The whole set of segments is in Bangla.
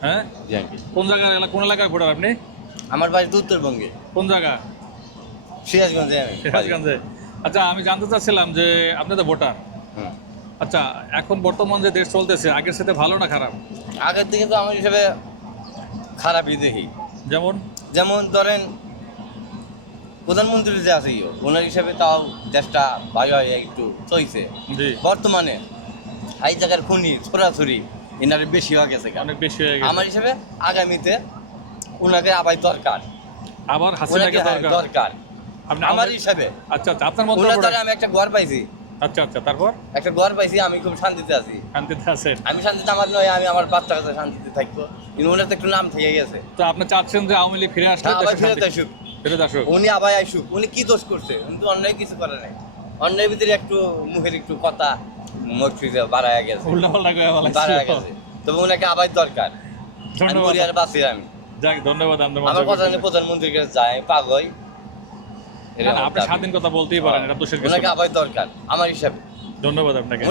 হ্যাঁ? কোন জায়গার এলা- কোন এলাকায় ভোটার আপনি? আমার বাড়ি তো উত্তরবঙ্গে। কোন জায়গা? সিরাজগঞ্জে। সিরাজগঞ্জে। আচ্ছা আমি জানতে চাচ্ছিলাম যে আপনি তো ভোটার। আচ্ছা এখন বর্তমান যে দেশ চলতেছে আগের সাথে ভালো না খারাপ? আগের দিকে তো আমার হিসেবে খারাপই দেখি। যেমন? যেমন ধরেন প্রধানমন্ত্রী যে আছে ওনার হিসেবে তাও দেশটা ভালো হয় একটু চলছে। বর্তমানে হাই জায়গার খুনি ছোড়াছুরি এনারে বেশি হয়ে গেছে অনেক বেশি হয়ে গেছে। আমার হিসেবে আগামীতে ওনাকে আবার দরকার। আবার হাসিনাকে হ্যাঁ, দরকার। আমার হিসাবে। আচ্ছা আচ্ছা আপনার ওনার আমি একটা ঘর পাইছি। আচ্ছা আচ্ছা তারপর? একটা ঘর পাইছি আমি খুব শান্তিতে আছি। শান্তিতে আছেন। আমি শান্তিতে আমার নয় আমি আমার বাচ্চা কাছে শান্তিতে থাকব। কিন্তু ওনার তো একটু নাম থেকে গেছে। তো আপনি চাচ্ছেন যে আওয়ামী লীগ ফিরে আসলে হ্যাঁ, আবার ফেরত আসুক। ফেরত আসুক। উনি আবার আসুক। উনি কি দোষ করছে? উনি তো অন্যায় কিছু করে নাই। অন্যায়ের ভিতরে একটু মুখের একটু কথা। মস্তিষ্ক বাড়ায় গেছে। উল্টা পাল্টা করে বাড়ায় গেছে। তবে ওনাকে আবার দরকার। আমি ধন্যবাদ। আর বাঁচি আমি। যাক ধন্যবাদ আপনার আমার কথা নিয়ে প্রধানমন্ত্রীর কাছে যায় পাগল। না, না, আপনি স্বাধীন কথা বলতেই পারেন এটা দোষের কিছু ওনাকে আবার দরকার আমার হিসাবে। ধন্যবাদ আপনাকে।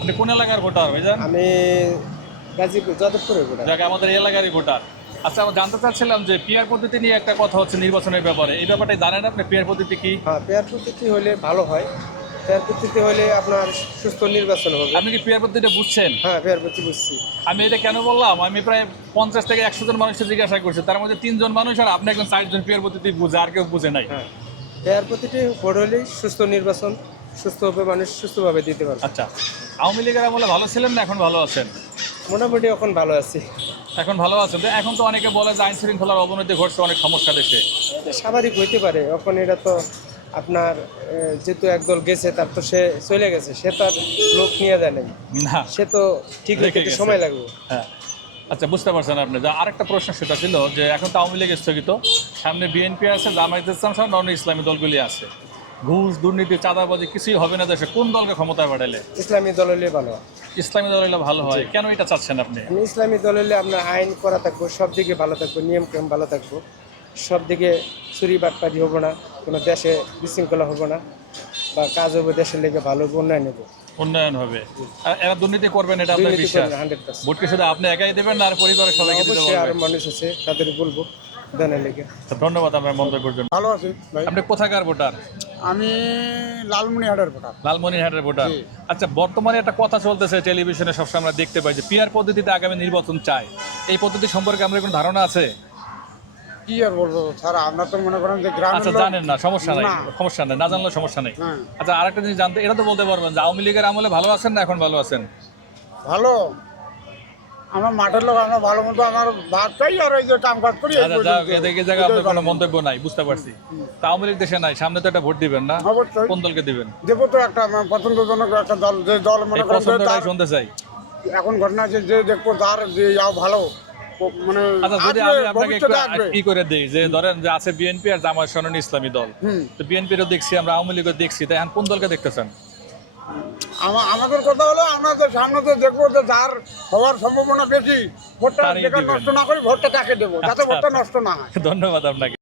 আপনি কোন এলাকার ভোটার ভাইজান? আমি গাজীপুর যাদবপুরের গোটা যাক আমাদের এলাকারই ভোটার। আচ্ছা আমরা জানতে চাচ্ছিলাম যে পিয়ার পদ্ধতি নিয়ে একটা কথা হচ্ছে নির্বাচনের ব্যাপারে। এই ব্যাপারটা জানেন আপনি? পিয়ার পদ্ধতি কি? হ্যাঁ পেয়ার পদ্ধতি হলে ভালো হয়। পদ্ধতি হলে আপনার সুস্থ নির্বাচন হবে। আপনি কি পিয়ার পদ্ধতিটা বুঝছেন? হ্যাঁ পেয়ার পদ্ধতি বুঝছি। আমি এটা কেন বললাম? আমি প্রায় পঞ্চাশ থেকে একশো জন মানুষকে জিজ্ঞাসা করছি। তার মধ্যে তিনজন মানুষ আর আপনি একজন ষাট জন পিয়ার পদ্ধতি বুঝে আর কেউ বুঝে নাই। হ্যাঁ পেয়ার পদ্ধতি ভোট হলেই সুস্থ নির্বাচন সুস্থভাবে মানুষ সুস্থভাবে দিতে পারবে। আচ্ছা আওয়ামী লীগের আমলে ভালো ছিলেন না এখন ভালো আছেন? মোটামুটি এখন ভালো আছি। এখন ভালো আছেন। তো এখন তো অনেকে বলে যে আইন শৃঙ্খলার অবনতি ঘটছে অনেক সমস্যা দেশে। স্বাভাবিক হইতে পারে এখন এটা তো আপনার যেহেতু একদল গেছে তার তো সে চলে গেছে সে তার লোক নিয়ে যায় নাই। না। সে তো ঠিক রেখে সময় লাগবে। হ্যাঁ। আচ্ছা বুঝতে পারছেন আপনি। যে আরেকটা প্রশ্ন সেটা ছিল যে এখন তো আওয়ামী লীগ স্থগিত। সামনে বিএনপি আছে জামায়াত ইসলাম সহ নন ইসলামী দলগুলি আছে। ঘুষ দুর্নীতি চাঁদাবাজি কিছুই হবে না দেশে। কোন দলকে ক্ষমতায় পাঠালে ইসলামী দল হলে ভালো। ইসলামী দল হলে ভালো হয়। কেন এটা চাচ্ছেন আপনি? ইসলামী দল হলে আপনার আইন করা থাকব সব দিকে ভালো থাকব নিয়ম কানুন ভালো থাকব। সব দিকে চুরি বাটপারি হব না। কোনো দেশে বিশৃঙ্খলা হব না বা কাজ হবে দেশের লেগে ভালো হবে, উন্নয়ন হবে। উন্নয়ন হবে। এরা দুর্নীতি করবেন এটা আপনার বিশ্বাস? করবে ভোট কি শুধু আপনি একাই দেবেন না আর পরিবারের সবাইকে অবশ্যই আরও মানুষ আছে তাদের বলব দেনের লেগে। ধন্যবাদ আপনার মন্তব্যের জন্য। ভালো আছি ভাই। আপনি কোথাকার ভোটার? আমি লালমনিহাটের ভোটার। লালমনিরহাটের ভোটার। আচ্ছা বর্তমানে একটা কথা চলতেছে টেলিভিশনে সবসময় আমরা দেখতে পাই যে পিয়ার পদ্ধতিতে আগামী নির্বাচন চাই। এই পদ্ধতি সম্পর্কে আমাদের কোনো ধারণা আছে? কি আর বলব? স্যার আমরা তো মনে করেন যে গ্রামের আচ্ছা জানেন না সমস্যা নাই সমস্যা নেই না জানলে সমস্যা নেই। হ্যাঁ। আচ্ছা আরেকটা জিনিস জানতে এটা তো বলতে পারবেন যে আওয়ামী লীগের আমলে ভালো আছেন না এখন ভালো আছেন? ভালো। আমরা মাঠের লোক আমরা ভালো মতো আমার আর ওই যে কাম কাজ করি আচ্ছা। এদিকে জায়গায় আপনার কোনো মন্তব্য নাই বুঝতে পারছি। তা আওয়ামী লীগ দেশে নাই সামনে তো একটা ভোট দিবেন না? অবশ্যই। কোন দলকে দিবেন? দেবো তো একটা আমার পছন্দজনক একটা দল যে দল মনে করেন শুনতে চাই। এখন ঘটনা আছে যে দেখব তার যে যাও ভালো। মানে আচ্ছা যদি আমি আপনাকে একটু ভবিষ্যতে আসবে। ই করে দেই যে ধরেন যে আছে বিএনপি আর জামায়াত সননী ইসলামী দল। তো বিএনপিরও দেখছি আমরা আওয়ামী লীগও দেখছি তাই এখন কোন দলকে দেখতেছেন আমাদের কথা হলো আমরা যে সামনে যে দেখব যে যার হওয়ার সম্ভাবনা বেশি ভোটটা। নষ্ট না করি ভোটটা তাকে দেবো যাতে আচ্ছা, ভোটটা আচ্ছা। নষ্ট না হয় ধন্যবাদ আপনাকে